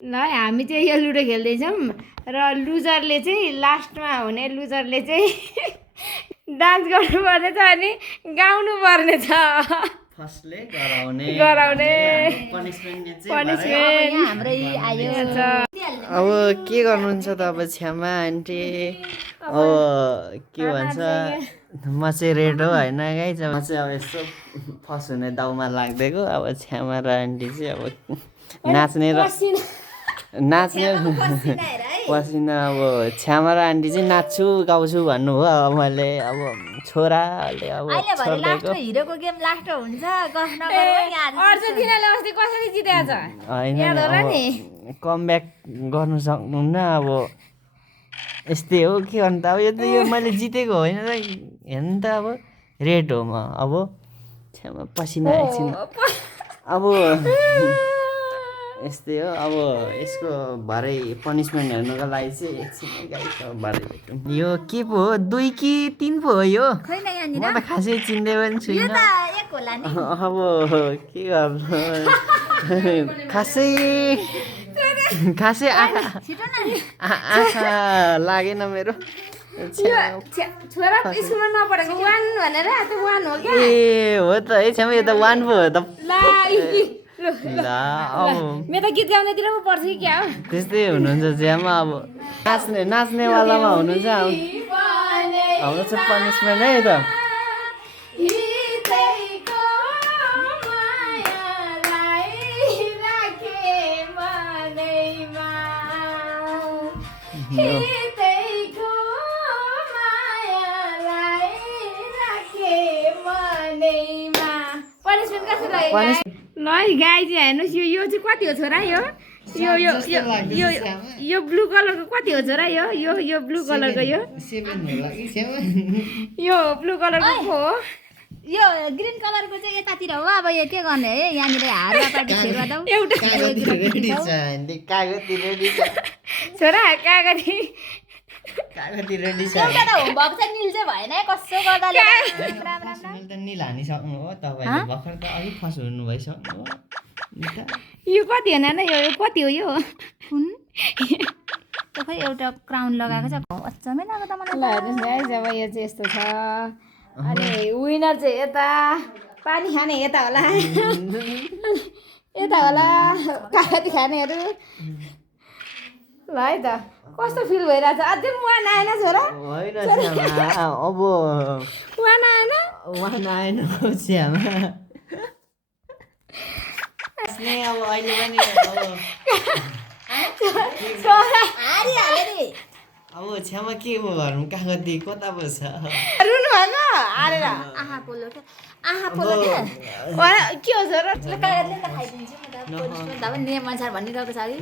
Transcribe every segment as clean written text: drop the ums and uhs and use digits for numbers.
ल हामी चाहिँ यो लुडो खेल्दैछौँ र लुजरले चाहिँ लास्टमा हुने लुजरले चाहिँ डान्स गर्नुपर्नेछ अनि गाउनु पर्नेछ फर्स्टले गराउने पनिसमेन्ट अब के गर्नुहुन्छ त अब छ्यामा आन्टी अब के भन्छ म चाहिँ रेड हो होइन गाइज म चाहिँ अब यस्तो फर्स्ट हुने दाउमा लाग्दिएको अब छ्यामा र आन्टी चाहिँ अब नाच्ने पसिना अब छ्यामा र आन्टी चाहिँ नाच्छु गाउँछु भन्नुभयो अब मैले अब छोराले अब छोडिदिएको होइन कमब्याक गर्नु सक्नुहुन्न अब यस्तै हो के गर्नु त अब यो त यो मैले जितेको होइन र हेर्नु त अब रेड हो म अब छ्यामा पसिना एकछिन अब यस्तै हो अब यसको भरे पनिसमेन्ट हेर्नुको लागि चाहिँ एकछिन गाइस भरे भेटौँ यो के पो हो 2 कि 3 पो हो यो म त खासै चिन्दै पनि छुइनँ अब के गर्नु खासै आँखा लागेन मेरो छोरा स्कुलमा नपढेको 1 भनेर त 1 हो क्या ए हो त है छ्यामा यो त 1 पो हो त मेरो त गीत गाउनेतिर पो पर्छ कि क्या हो त्यस्तै हुनुहुन्छ छ्यामा अब नाच्नेवालामा हुनुहुन्छ हाम्रो चाहिँ पनिसमेन्ट है त ल गाई चाहिँ हेर्नुहोस् यो चाहिँ कति हो छोरा यो यो ब्लू कलरको कति हो छोरा यो ब्लू कलरको यो ब्लू कलरको को हो यो ग्रीन कलरको चाहिँ यतातिर हो अब यो के गर्ने है यहाँनिर हारपाटी फेरवा दौ छोरा कागती रेडी छ एउटा त होमवर्क चाहिँ निल चाहिँ भएन है कसो गर्दाले त निल हानिसक्नु हो तपाईँले भर्खर त अलिक फर्स्ट हुनु भइसक्नु हो यो कति हो नाना यो कति हो यो खै एउटा क्राउन लगाएको छ अचम्मै लाग्यो त मलाई ल हेर्नुहोस् गाइस अब यो चाहिँ यस्तो छ अनि विनर चाहिँ यता पानी खाने यता होला यता होला कागती खानेहरू ल है त कस्तो फिल भइरहेछ अझै वान आएन छोरा होइन छ्यामा अब वान आएन छ्यामा अब अहिले पनि अब छ्यामा के पो घरमा कागती कता पो छ रुनु भएको हारेर आहा पोलो के के हो छोरा कागजले त खाइदिन्छु म त पोलिसमा पनि नियम अनुसार भनिरहेको छ अघि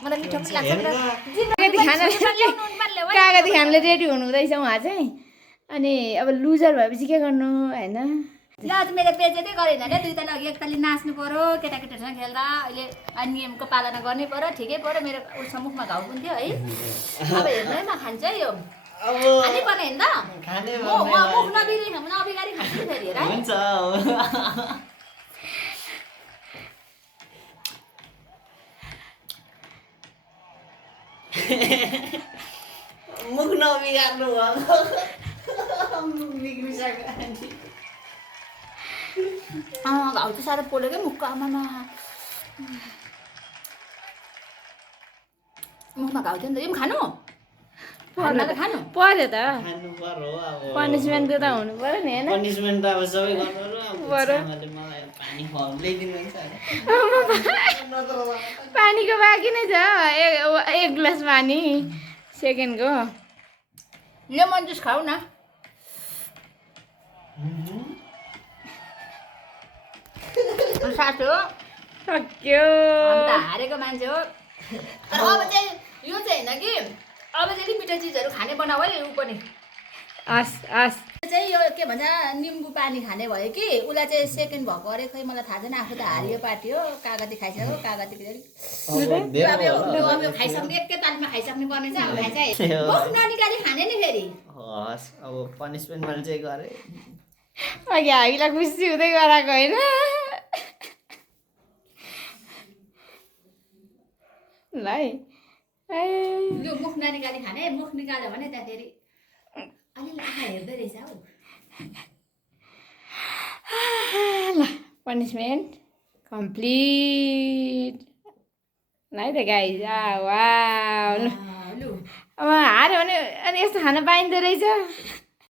मलाई मिठो पनि लाग्छ कागती खानले रेडी हुनु हुँदैछ उहाँ चाहिँ अनि अब लुजर भएपछि के गर्नु होइन ल मेरो बेजेकै गरेन अरे 2 ताली अघि 1 ताली नाच्नु पर्यो केटाकेटीहरूसँग खेल्दा अहिले नियमको पालना गर्नै पर्यो ठिकै पर्यो मेरो उसको मुखमा घाउ पनि थियो है अब हेर्दैमा खान्छ है यो खानै पर्ने होइन त मुख नबिगारी खान्छु फेरि हेर हुन्छ मुख नबिगार्नु भएको मुख बिग्रिसक्यो घाउ चाहिँ साह्रो पोल्यो क्या मुखको आमामा मुखमा घाउ थियो नि त यो खानु खानु पर्यो त खानु पर्यो अब पनिसमेन्ट त हुनु पर्यो नि होइन पनिसमेन्ट त अब सबै गर्नु पर्यो अब मलाई पानी ल्याइदिनुहुन्छ पानीको बाँकी नै छ एक ग्लास पानी सेकेन्डको लेमन जुस खाऊ न साथो सक्यो हारेको मान्छे हो तर अब चाहिँ यो चाहिँ होइन कि अब चाहिँ मिठो चिजहरू खाने बनाऊ है ऊ पनि चाहिँ यो के भन्छ निम्बु पानी खाने भयो कि उसलाई चाहिँ सेकेन्ड भएको अरे खै मलाई थाहा छैन आफू त हारियो पार्टी हो कागती खाइसक्यो कागती अब खाइसक्ने एकै तालमा खाइसक्ने पर्ने चाहिँ अब चाहिँ ननिकाली खाने नि फेरि अब पनिसमेन्ट मैले चाहिँ गरेँ अघि हामीलाई खुसी हुँदै गराएको होइन ल है ए लु मुख ननिकाली खाने मुख निकाल्यो भने त्यहाँ फेरि अलिअलि आँखा हेर्दै रहेछ हौ ल पनिसमेन्ट कम्प्लिट ल है त गाइज वाउ ल लु अब हार्यो भने अनि यस्तो खान पाइँदो रहेछ